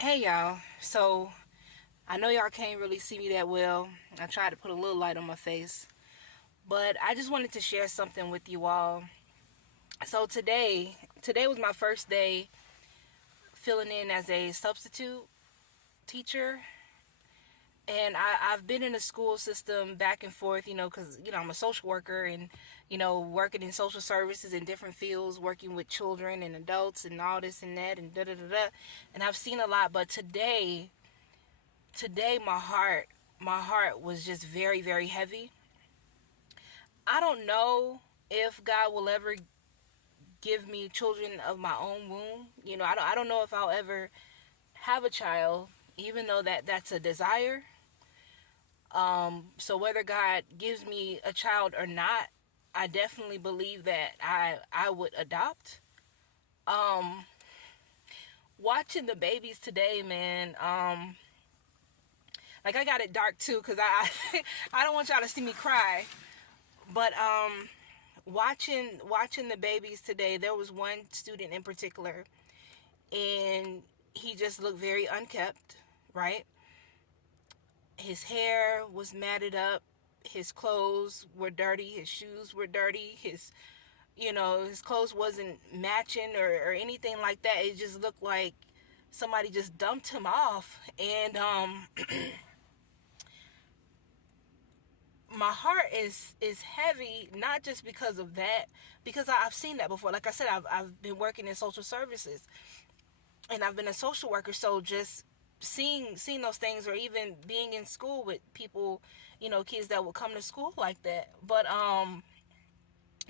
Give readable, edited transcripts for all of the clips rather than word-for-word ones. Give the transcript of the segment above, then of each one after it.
Hey y'all. So I know y'all can't really see me that well. I tried to put a little light on my face. But I just wanted to share something with you all. So today was my first day filling in as a substitute teacher. And I've been in the school system back and forth, because, I'm a social worker and, working in social services in different fields, working with children and adults and all this and that and da da da da. And I've seen a lot, but today my heart was just very, very heavy. I don't know if God will ever give me children of my own womb. I don't know if I'll ever have a child, even though that's a desire. So whether God gives me a child or not, I definitely believe that I would adopt. Um, Watching the babies today, man. Like, I got it dark too, because I don't want y'all to see me cry. But watching the babies today, there was one student in particular, and he just looked very unkept, right? His hair was matted up, his clothes were dirty, his shoes were dirty, his clothes wasn't matching or anything like that. It just looked like somebody just dumped him off. And my heart is heavy, not just because of that, because I've seen that before. Like I said, I've been working in social services, and I've been a social worker. So just seeing those things, or even being in school with people, kids that would come to school like that. But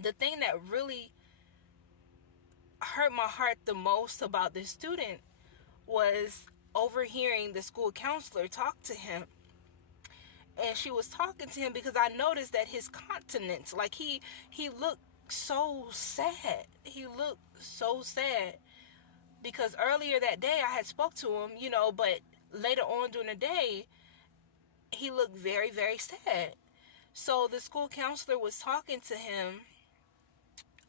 the thing that really hurt my heart the most about this student was overhearing the school counselor talk to him. And she was talking to him because I noticed that his countenance, like, he looked so sad. He looked so sad because earlier that day I had spoke to him, but later on during the day he looked very, very sad. So the school counselor was talking to him,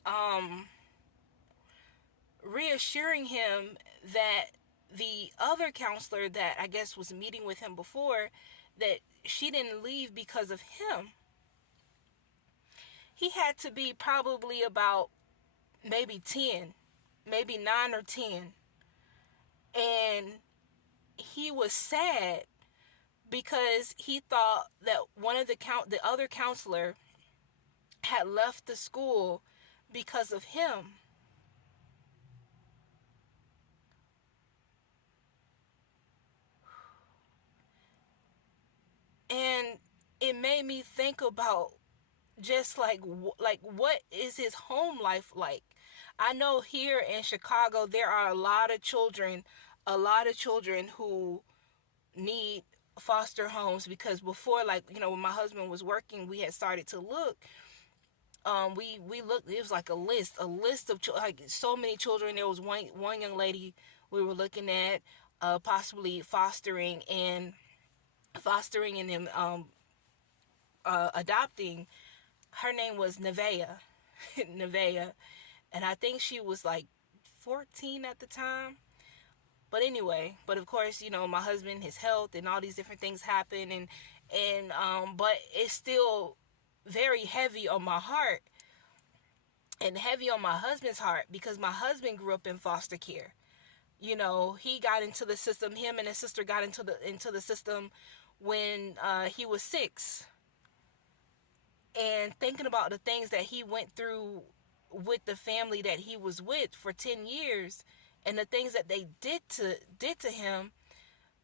um reassuring him that the other counselor that I guess was meeting with him before, that she didn't leave because of him. He had to be probably about maybe 10, maybe 9 or 10. And he was sad because he thought that the other counselor had left the school because of him. And it made me think about just like what is his home life like. I know here in Chicago there are a lot of children who need foster homes, because before, like, when my husband was working, we had started to look. We looked. It was like a list of like so many children. There was one young lady we were looking at, possibly fostering and then adopting. Her name was Nevaeh. Nevaeh. And I think she was like 14 at the time. But anyway, but of course, my husband, his health and all these different things happen, and but it's still very heavy on my heart, and heavy on my husband's heart, because my husband grew up in foster care. He got into the system. Him and his sister got into the system when he was 6. And thinking about the things that he went through with the family that he was with for 10 years, and the things that they did to him,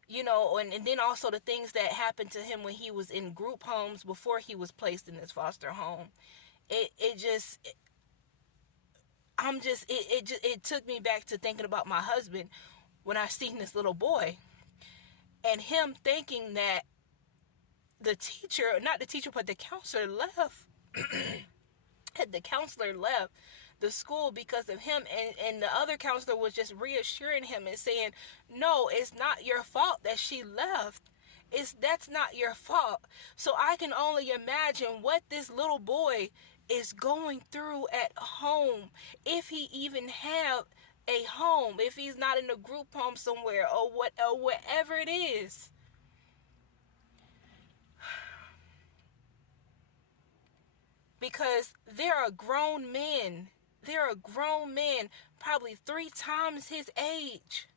and then also the things that happened to him when he was in group homes before he was placed in this foster home. It took me back to thinking about my husband when I seen this little boy, and him thinking that the teacher, not the teacher, but the counselor left. The counselor left the school because of him, and the other counselor was just reassuring him and saying, no, it's not your fault that she left. That's not your fault. So I can only imagine what this little boy is going through at home, if he even have a home, if he's not in a group home somewhere, or whatever it is. Because there are grown men, probably 3 times his age,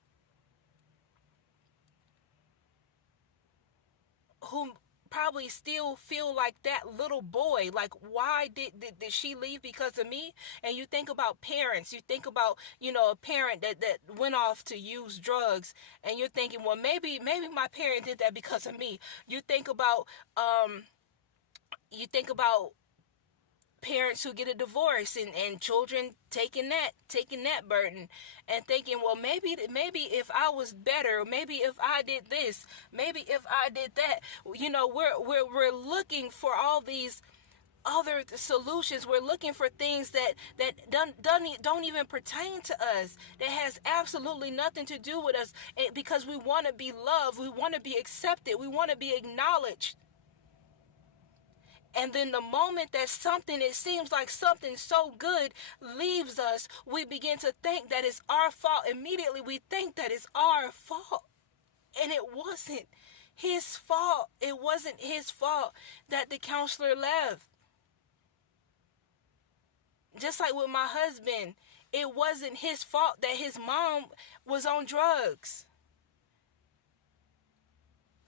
who probably still feel like that little boy. Like, why did she leave? Because of me? And you think about parents, you think about, a parent that went off to use drugs, and you're thinking, well, maybe my parent did that because of me. You think about parents who get a divorce, and children taking that burden, and thinking, well, maybe if I was better, maybe if I did this, maybe if I did that. We're looking for all these other solutions. We're looking for things that don't even pertain to us, that has absolutely nothing to do with us, because we want to be loved, we want to be accepted, we want to be acknowledged. And then the moment that it seems like something so good leaves us, we begin to think that it's our fault. Immediately we think that it's our fault. And it wasn't his fault. It wasn't his fault that the counselor left. Just like with my husband, it wasn't his fault that his mom was on drugs.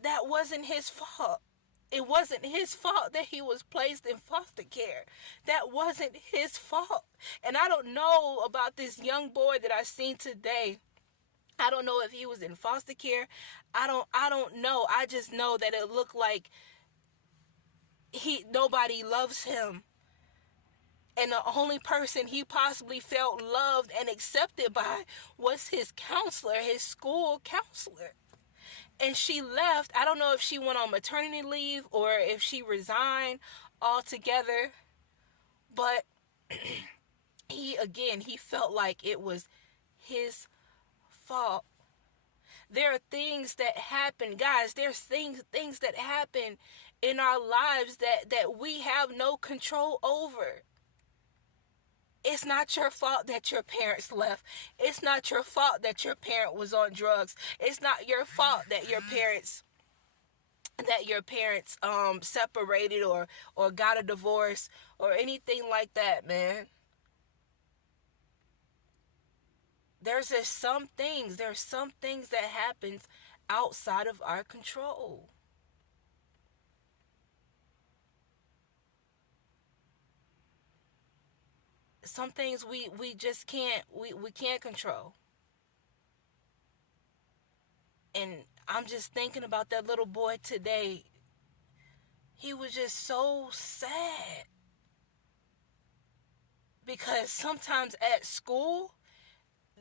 That wasn't his fault. It wasn't his fault that he was placed in foster care. That wasn't his fault. And I don't know about this young boy that I seen today. I don't know if he was in foster care. I don't know. I just know that it looked like nobody loves him. And the only person he possibly felt loved and accepted by was his counselor, his school counselor. And she left. I don't know if she went on maternity leave or if she resigned altogether. But he felt like it was his fault. There are things that happen, guys. There's things that happen in our lives that we have no control over. It's not your fault that your parents left. It's not your fault that your parent was on drugs. It's not your fault that your parents separated or got a divorce or anything like that, man. There's some things that happens outside of our control. Some things we just can't control. And I'm just thinking about that little boy today. He was just so sad. Because sometimes at school,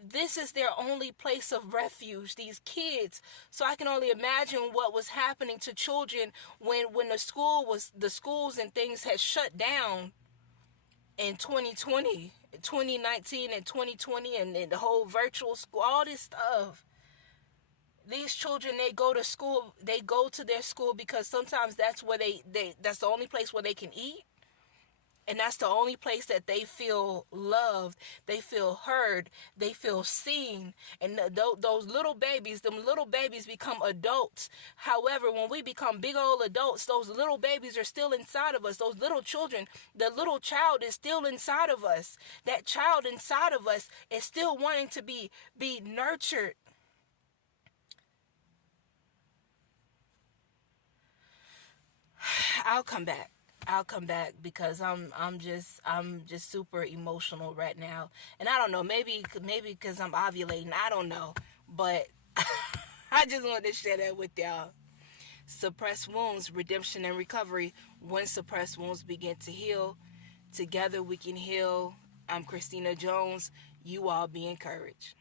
this is their only place of refuge, these kids. So I can only imagine what was happening to children when the schools and things had shut down in 2020, 2019 and 2020, and the whole virtual school, all this stuff. These children, they go to their school because sometimes that's where that's the only place where they can eat. And that's the only place that they feel loved, they feel heard, they feel seen. And those little babies become adults. However, when we become big old adults, those little babies are still inside of us. Those little children, the little child is still inside of us. That child inside of us is still wanting to be nurtured. I'll come back because I'm just super emotional right now. And I don't know, maybe because I'm ovulating, I don't know. But I just wanted to share that with y'all. Suppressed wounds, redemption and recovery. When suppressed wounds begin to heal, together we can heal. I'm Christina Jones. You all be encouraged.